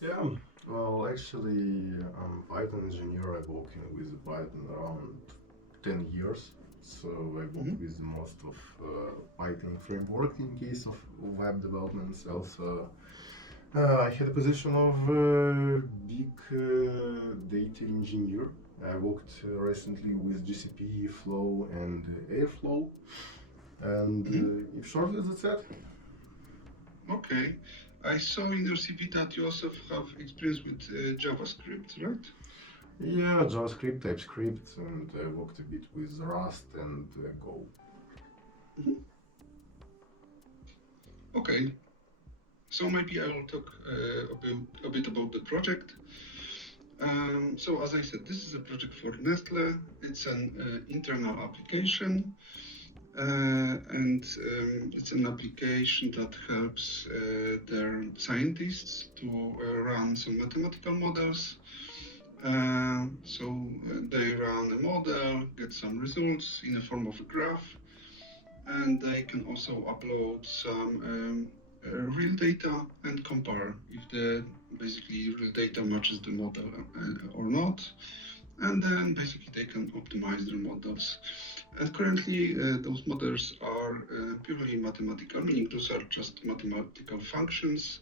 Yeah, well, actually, I'm Python engineer. I'm working with Python around 10 years. So I work Hmm. with most of Python framework in case of web developments. Also, I had a position of big data engineer. I worked recently with GCP, Flow, and Airflow. And Hmm. if shortly, that's it. Okay. I saw in your CV that you also have experience with JavaScript, right? Yeah, JavaScript, TypeScript, and I worked a bit with Rust and Go. Hmm. Okay. So maybe I will talk a bit about the project. So as I said, this is a project for Nestle. It's an internal application, and it's an application that helps their scientists to run some mathematical models. They run a model, get some results in the form of a graph, and they can also upload some real data and compare if the basically real data matches the model or not. And then basically they can optimize their models. And currently those models are purely mathematical, meaning those are just mathematical functions.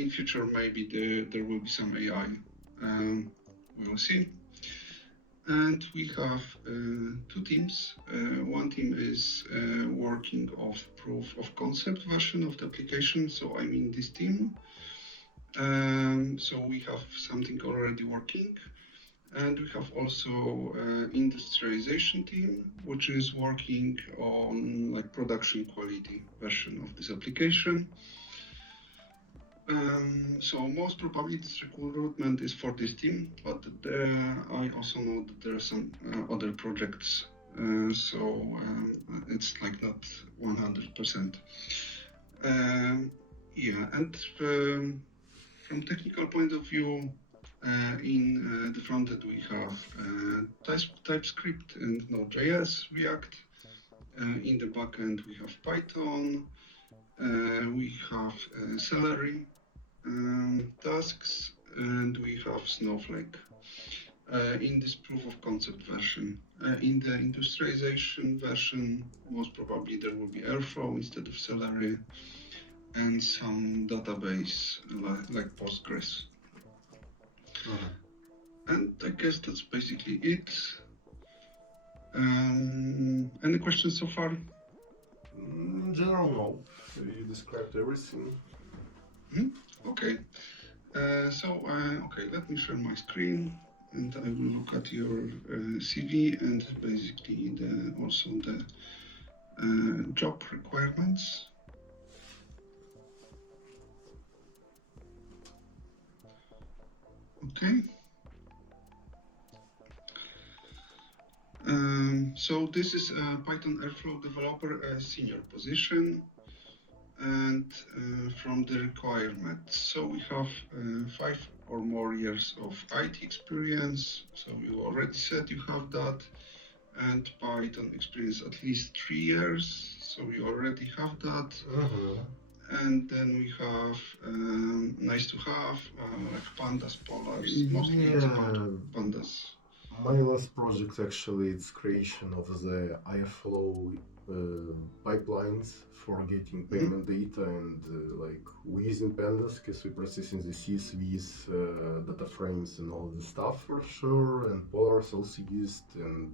In future, maybe there will be some AI. We will see. And we have two teams. One team is working of proof of concept version of the application. So I'm in this team. So we have something already working. And we have also industrialization team, which is working on like production quality version of this application. So most probably this recruitment is for this team, but I also know that there are some other projects. It's like not 100%. Um, yeah, and from technical point of view, in the front end we have TypeScript and Node.js, React. In the backend we have Python. We have Celery tasks, and we have Snowflake in this proof of concept version. In the industrialization version, most probably there will be Airflow instead of Celery and some database like Postgres. Mhm. And I guess that's basically it. Any questions so far? In general, no. You described everything. Hmm? Okay. Okay, let me share my screen and I will look at your CV and basically also the job requirements. Okay. So this is a Python Airflow developer, a senior position, and from the requirements. So we have 5 or more years of IT experience. So you already said you have that. And Python experience at least 3 years. So we already have that. Mm-hmm. And then we have nice to have like pandas, polars. Mostly it's about Yeah, pandas. my last project actually it's creation of the Airflow pipelines for getting Hmm. payment data and like we using pandas because we processing the CSVs, data frames and all the stuff for sure, and polars also used, and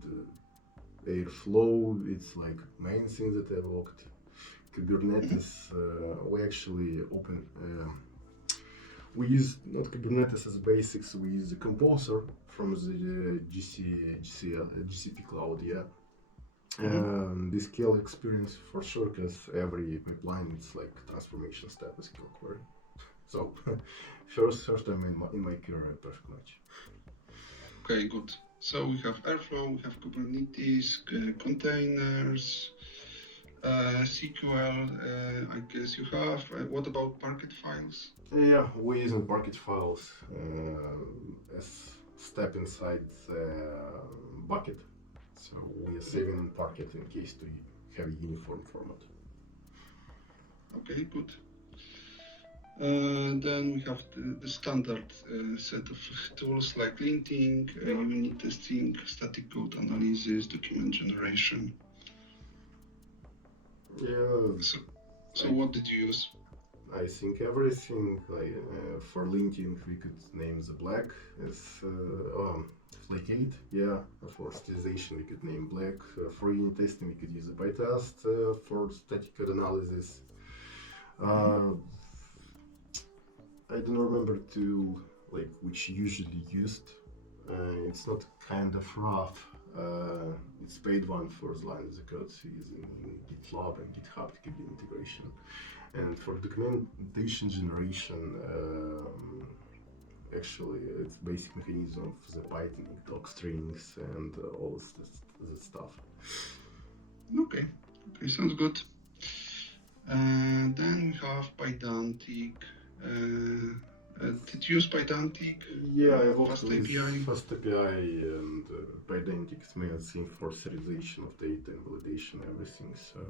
Airflow it's like main thing that I worked. Hmm. Kubernetes, we actually open. We use not Kubernetes as basics. We use the Composer from the GCP cloud. Yeah, Hmm. the scale experience for sure, because every pipeline it's like transformation step is scale query. So first time in my career, perfect match. Okay, good. So we have Airflow, we have Kubernetes, containers, SQL. I guess you have. What about Parquet files? Yeah, we using Parquet files as step inside the bucket. So we are Mhm. saving in Parquet in case to have a uniform format. Okay, good. Then we have the standard set of tools like linting, unit testing, static code analysis, document generation. Yeah. So what did you use? I think everything. Like for linting, we could name the black as flake 8. Yeah. For stylization, we could name black. For unit testing, we could use the PyTest. For static code analysis, I don't remember tool like which usually used. It's not kind of rough. It's paid one for the line of the code using GitLab and GitHub to give integration. And for documentation generation, actually it's basic mechanism of the Python doc strings and all this stuff. Okay, sounds good. Then we have Pydantic. Did you use Pydantic? Yeah, I worked Fast with API. Fast API and Pydantic is main thing for serialization of data and validation, everything. So.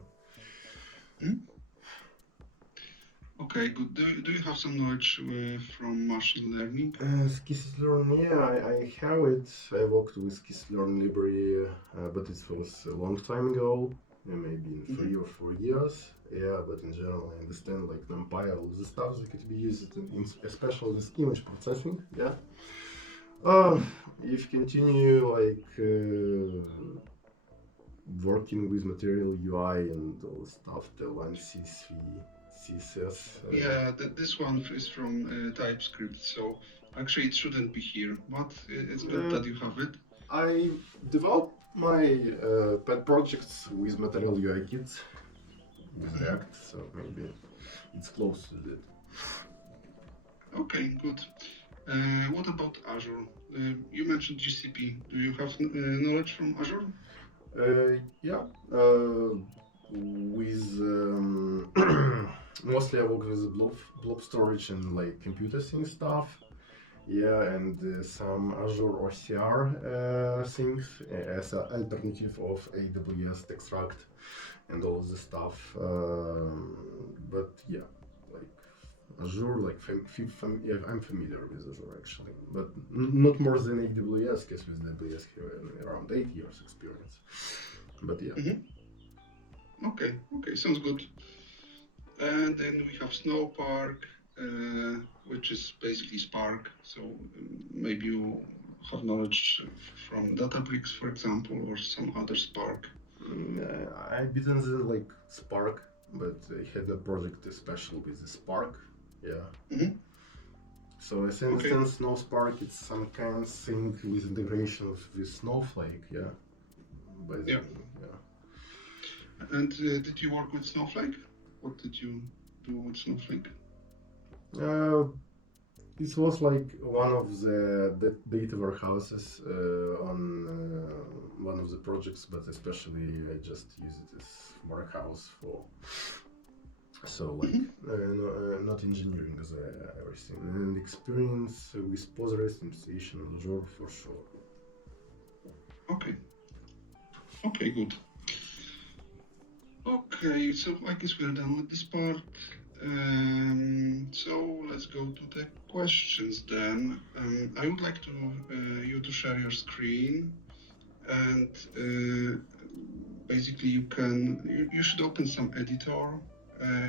Okay, good. Do you have some knowledge from machine learning? Skis-learn, yeah, I have it. I worked with skis-learn library, but it was a long time ago, maybe in 3 or 4 years. Yeah, but in general, I understand like NumPy, all the stuff that could be used, especially with image processing. Yeah. If you continue like working with material UI and all the stuff, the one C3. CSS. Yeah, this one is from TypeScript, so actually it shouldn't be here, but it's good that you have it. I developed my pet projects with Material UI kits with React, so maybe it's close to that. Okay, good. What about Azure? You mentioned GCP. Do you have knowledge from Azure? Yeah. With mostly I work with blob storage and like computer thing stuff. Yeah, and some Azure OCR things as an alternative of AWS Extract and all the stuff. But yeah, like Azure, like yeah, I'm familiar with Azure actually, but not more than AWS, because with AWS I have around 8 years experience. But yeah. Okay, sounds good. And then we have Snowpark, which is basically Spark. So maybe you have knowledge from Databricks, for example, or some other Spark. I didn't like Spark, but I had a project especially with the Spark. Yeah. So as I understand, Snowspark, it's some kind of thing with integration with Snowflake. Yeah. Yeah. And did you work with Snowflake? What did you do with Snowflake? It was like one of the data warehouses on one of the projects, but especially I just use it as warehouse for. So like not engineering as everything, and experience with Postgres installation on Azure for sure. Okay, good. Okay, so I guess we're done with this part. So let's go to the questions then. I would like to you to share your screen, and basically you should open some editor.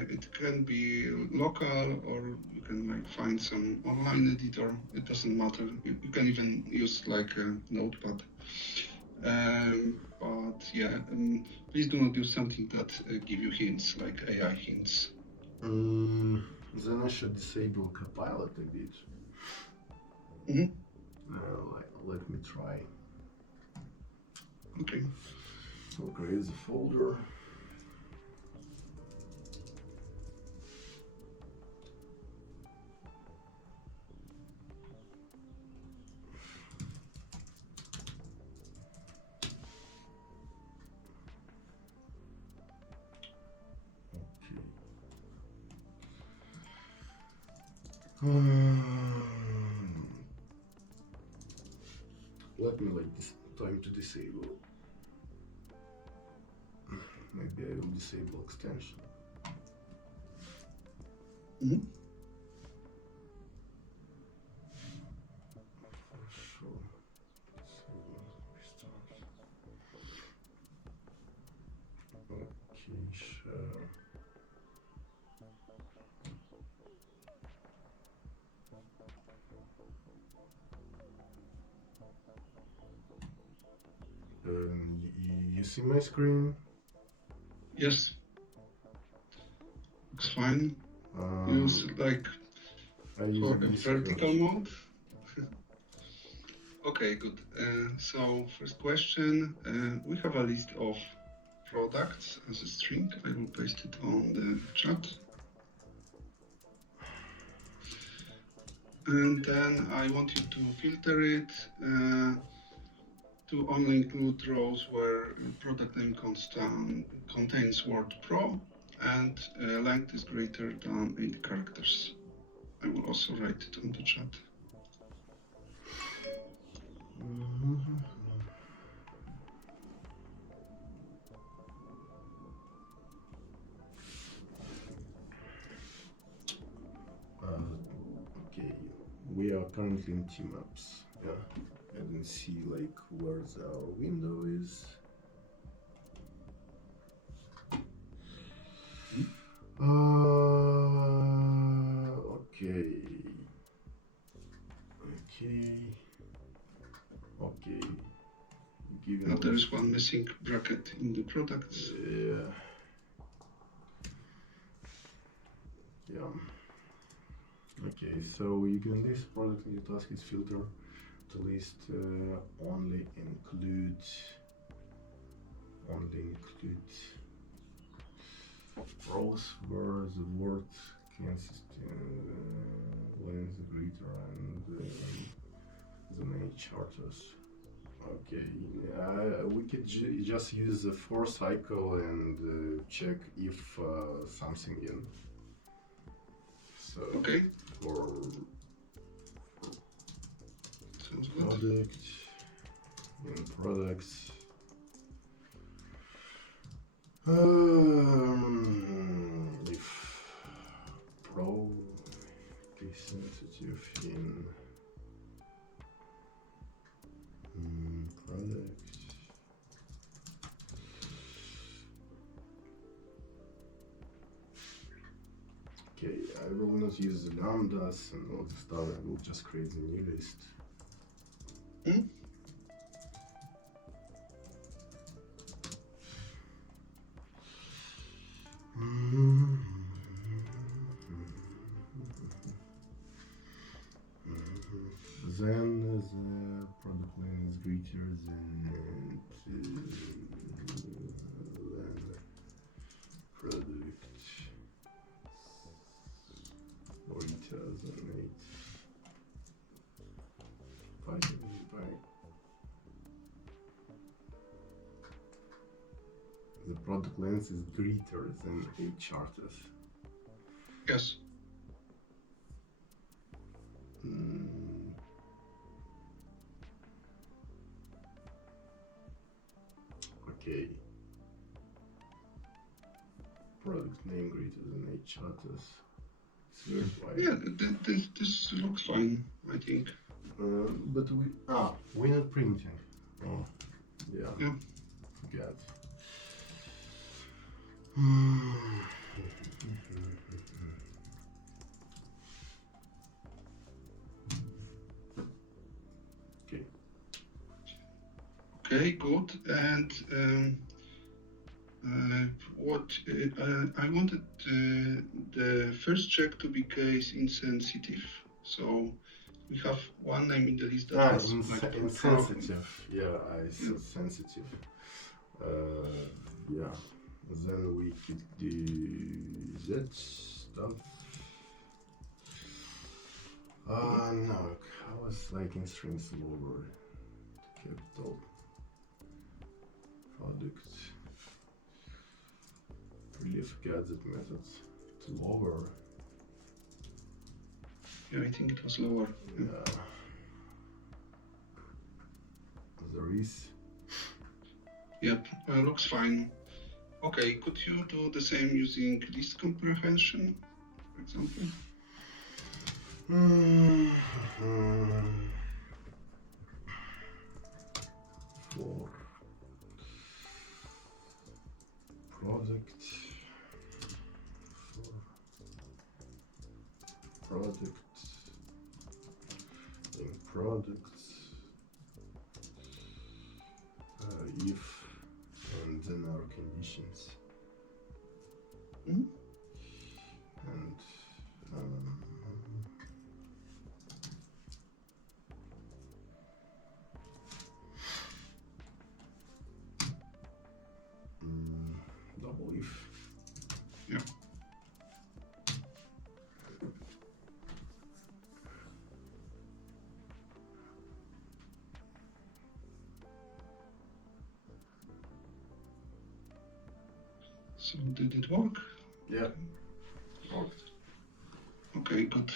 It can be local, or you can like find some online editor. It doesn't matter. You can even use like a notepad. But yeah, please do not do something that give you hints, like AI hints. Then I should disable Copilot a bit. Let me try. Okay. So create the folder. Let me like this time to disable. Maybe I will disable extension. You see my screen? Yes. Looks fine. Um, Use like I use for a this vertical curve. mode. Okay, good. So first question, we have a list of products as a string. I will paste it on the chat. And then I want you to filter it to only include rows where product name contains word pro and length is greater than 8 characters. I will also write it on the chat. Okay, we are currently in team apps. Yeah, I didn't see like where our window is. Okay. Now there is one missing bracket in the products. Yeah. Okay, so you can list product in your task is filter to list only include rows where the word consist length greater and the main charters. Okay, we could just use the for cycle and check if something in. So okay. For Sounds product, in products. If pro is sensitive in product. Okay, I will not use the lambdas and all the stuff. I will just create a new list. Then the product name is greater than product greater than 8. Payton, the product length is greater than 8 characters. Yes. Okay. Product name greater than 8 characters. Yeah, this looks fine, I think. But we're not printing. Oh, yeah. Forget. Okay. Okay, good. And what I wanted the first check to be case insensitive. So we have one name in the list that has insensitive. Yeah, I said sensitive. Yeah. Then we could do that stuff. No, I was like in strings lower capital product. Really forgot that method to lower. Yeah, I think it was lower. Yeah. There is. Yep, looks fine. Okay, could you do the same using list comprehension, for example? For product, in products, So did it work? Yeah, worked. Okay, good.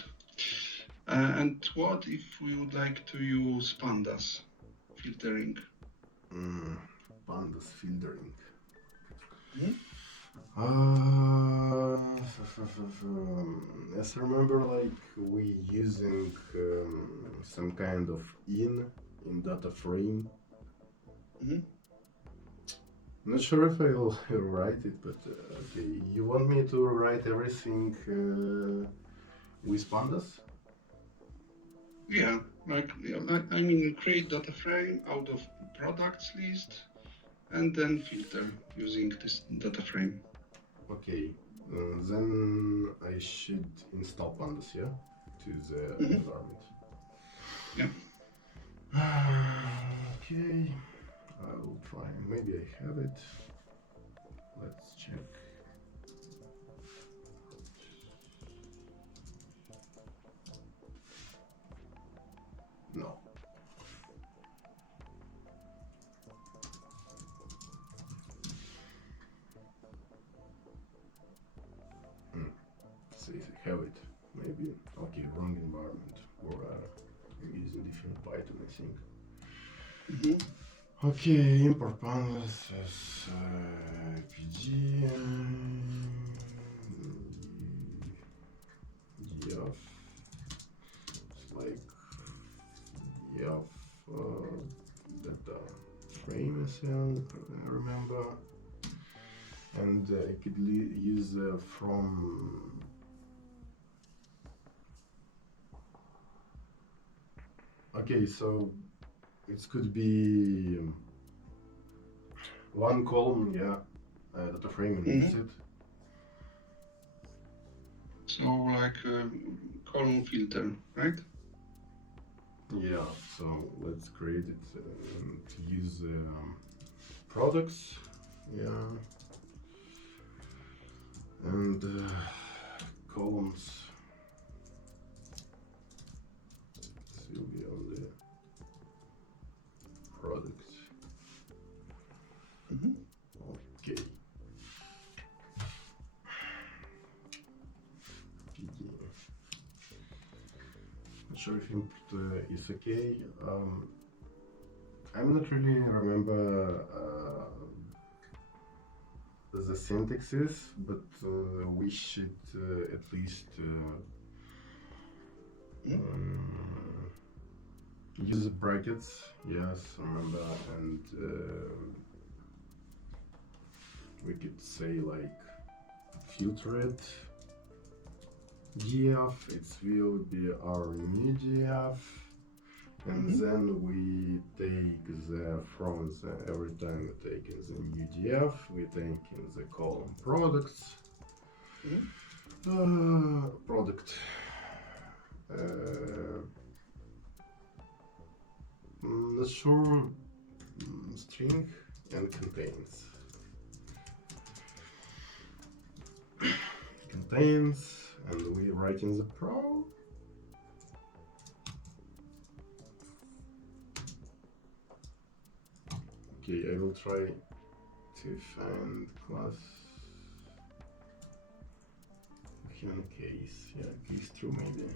And what if we would like to use pandas filtering? Pandas filtering. Mhm. As I remember, like we using some kind of in data frame. Mhm. Not sure if I'll write it, but okay. You want me to write everything with pandas? Yeah, I mean, create data frame out of products list and then filter using this data frame. Okay. Then I should install pandas, yeah, to the Mhm. environment. Yeah. Okay. I will try. Maybe I have it. Let's check. No. See if I have it. Maybe. Okay, wrong environment. Or I'm using different Python, I think. Mhm. Okay, import pandas as pg df. It's like df data frame as I remember, and I could use from. Okay, so it could be one column, yeah, data frame and that's it. So like column filter, right? Yeah, so let's create it to use products, yeah, and columns. This will be on the products. Okay. PD. Not sure if input is okay. I'm not really remember the syntaxes, but we should at least use the brackets. Yes, remember, and we could say like filtered df. It will be our new df. And then we take the from the every time we take in the new df, we take in the column products. Product. Not sure. String and contains. Contains, and we write in the pro. Okay, I will try to find class human case. Yeah, case true maybe.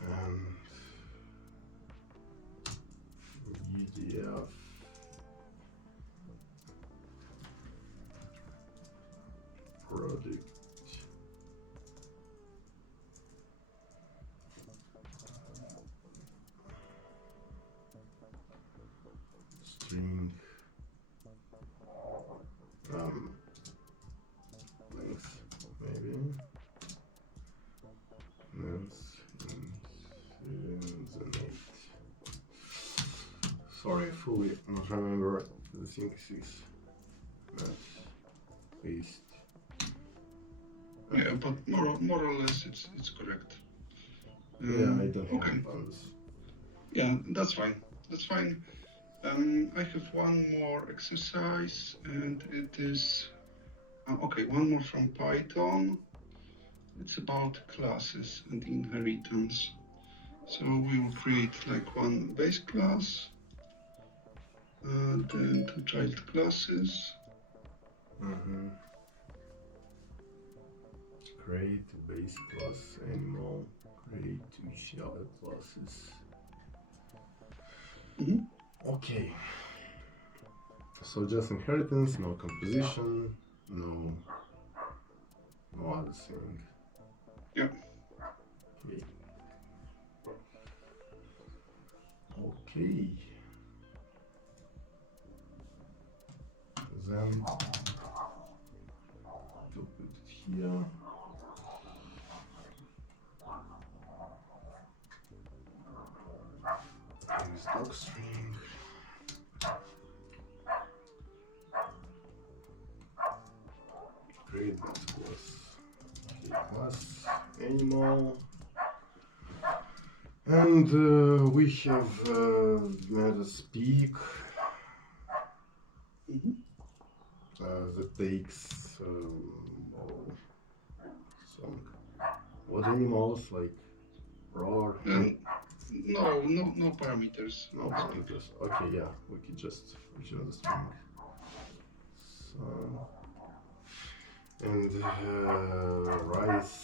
And UDF product. String length maybe length in the net. Sorry, fully not remember the synthesis. Paste. Yeah, but more or less it's correct. Yeah, I don't have pandas. Yeah, that's fine. That's fine. I have one more exercise, and it is okay. One more from Python. It's about classes and inheritance. So we will create like one base class, Then two child classes. Create base class animal, create two child classes. Okay. So just inheritance, no composition, no other thing. Yeah. Okay. Okay. Then to put it here. Use docstring. Create that class. Okay, class animal. And we have made a speak that takes some what animals like roar. No parameters. No parameters. Okay, yeah, we can just return the string. So and rice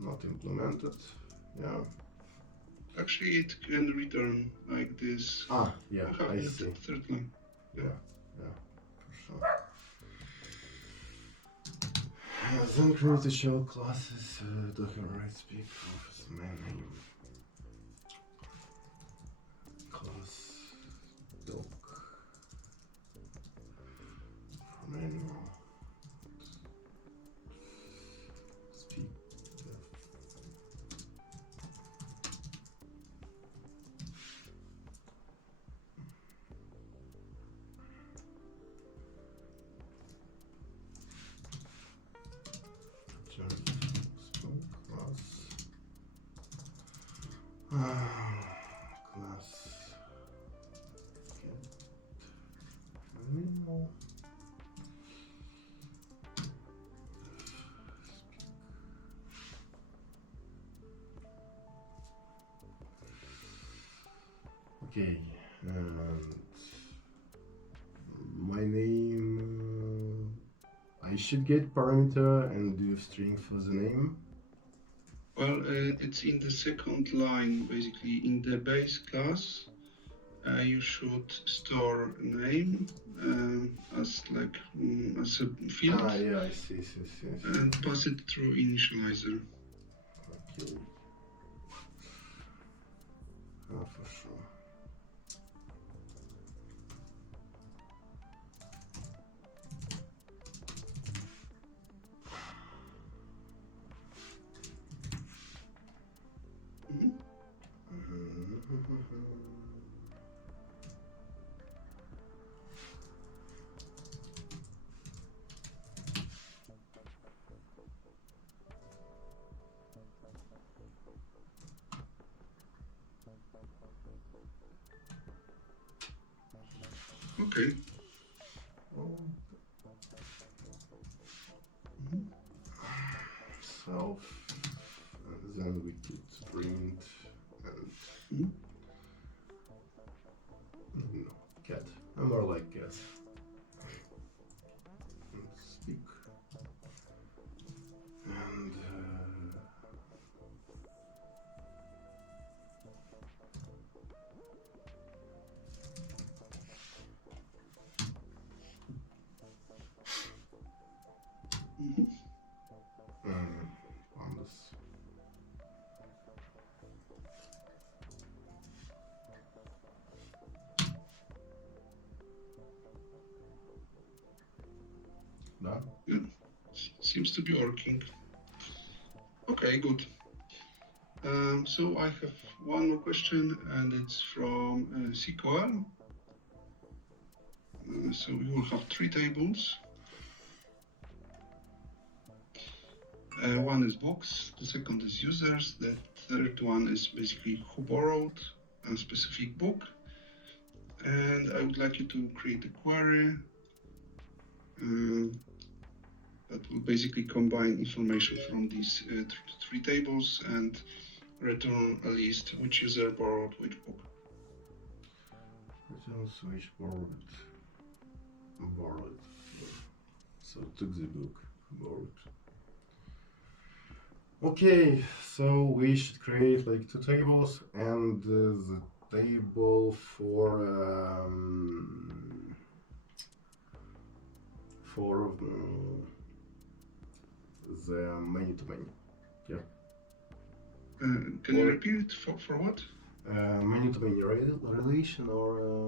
not implemented. Yeah. Actually, it can return like this. Ah, yeah, I see. Third line. Yeah, for sure. Then create the shell classes, document right speak, office main name. Class doc manual speak def. Class get manual. Okay, and my name, I should get parameter and do string for the name. Well, it's in the second line, basically. In the base class, you should store name as like as a field. Ah, yeah, I see. And pass it through initializer. Okay. For sure. Okay. Self, and then we could print and no, cat. I'm more like cat. And speak and pandas. Done? Yeah. Seems to be working. Okay, good. So I have one more question, and it's from SQL. So we will have three tables. One is books, the second is users, the third one is basically who borrowed a specific book. And I would like you to create a query that will basically combine information from these three tables and return a list which user borrowed which book. Return switch borrowed. Borrowed. So took the book. Borrowed. Okay, so we should create like two tables, and the table for the many to many. Yeah. Can you repeat it for what? Many to many relation or.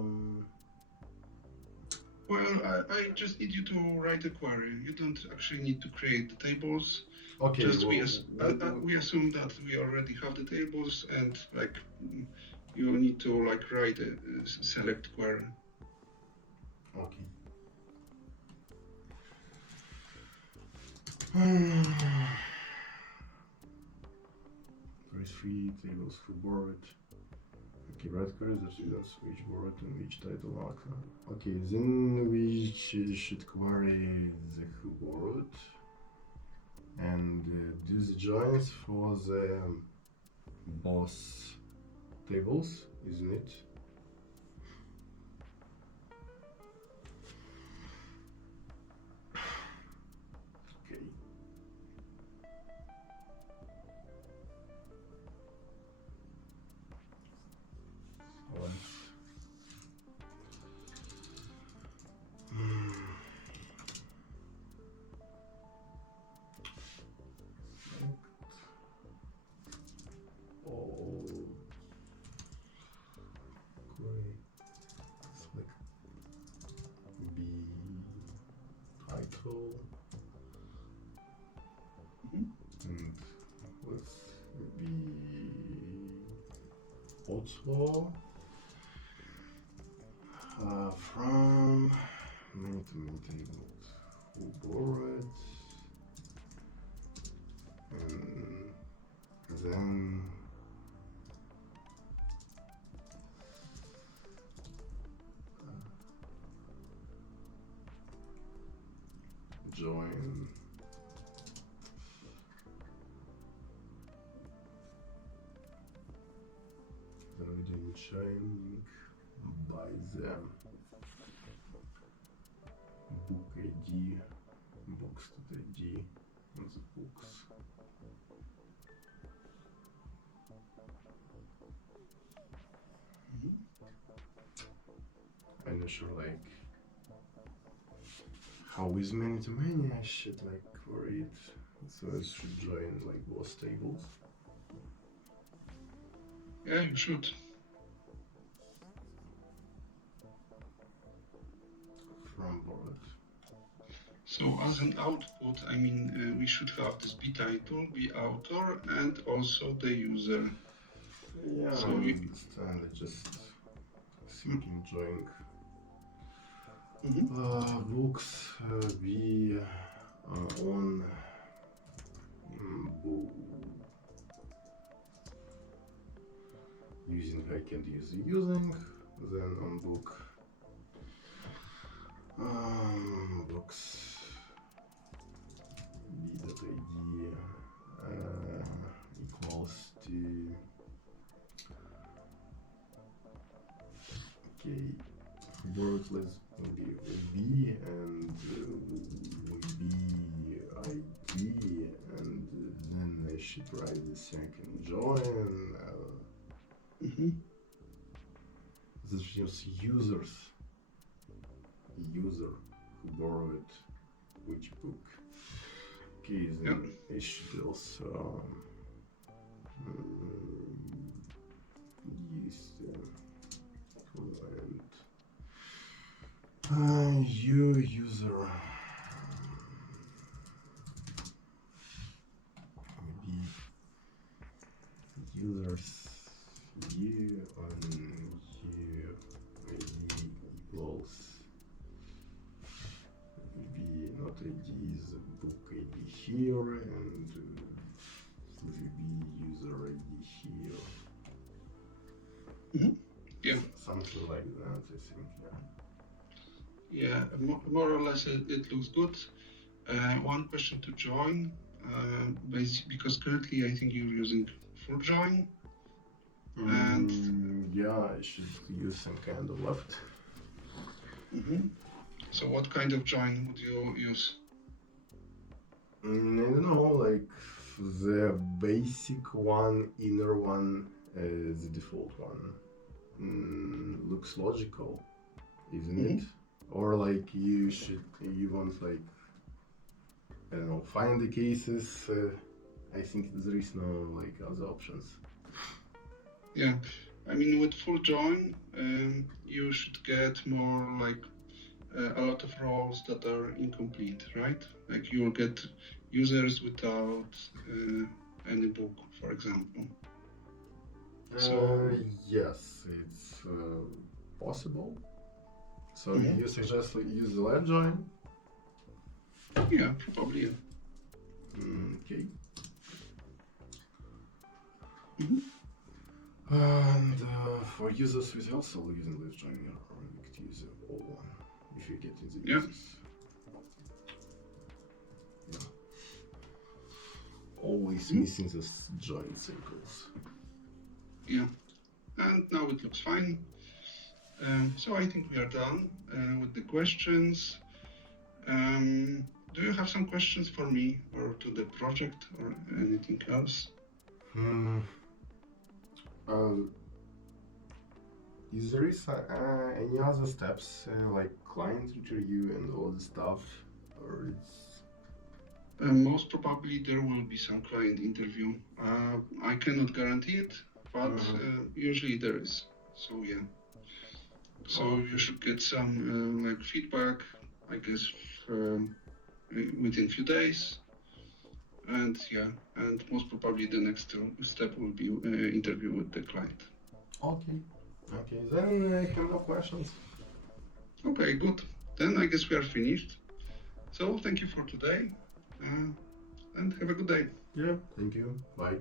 Well, I just need you to write a query. You don't actually need to create the tables. Okay. Just well, we assume that we already have the tables, and like you need to like write a select query. Okay. There is three tables for borrowed. Okay, write query that returns which borrowed and which title marker. Okay, then we should query the who borrowed and do the joins for the both tables, isn't it? Okay. And let's be also from many to many tables who borrowed, and then join the video chaining by the book ID, books to ID on the books. I'm not sure like how with many to many I should like query it, so I should join like both tables. Yeah, you should. From borrowed. So as an output, I mean, we should have this b title, b author, and also the user. Yeah, So I we understand. I just thinking join books be on book. Using I can use using, then on book books b.id equals to okay borrowed let's be b and b id, and then I should write the second join. This is just users, user who borrowed which book. Okay, then I should also use and you user maybe users you on you maybe equals maybe not ID is book ID here and maybe user ID here. Yeah. Something like that, I think. Yeah, more or less it looks good. One question to join, because currently I think you're using for join. And yeah, I should use some kind of left. So what kind of join would you use? I don't know, like the basic one, inner one, the default one. Looks logical, isn't it? Or like you want like, I don't know, find the cases. I think there is no like other options. Yeah, I mean with full join, you should get more like a lot of roles that are incomplete, right? Like you will get users without any book, for example. So yes, it's possible. So you suggest like, use the left join? yeah, probably. Yeah. Okay. And for users with also using left join, you're going to use the old one if you get in the users. Yeah. Always missing those join circles. Yeah, and now it looks fine. So I think we are done with the questions. Do you have some questions for me or to the project or anything else? Is there any other steps like client interview and all the stuff, or it's? Most probably there will be some client interview. I cannot guarantee it, but usually there is. So yeah. So you should get some like feedback, I guess, within a few days. And yeah, and most probably the next step will be interview with the client. Okay, then I have no questions. Okay, good. Then I guess we are finished. So thank you for today, and have a good day. Yeah, thank you. Bye.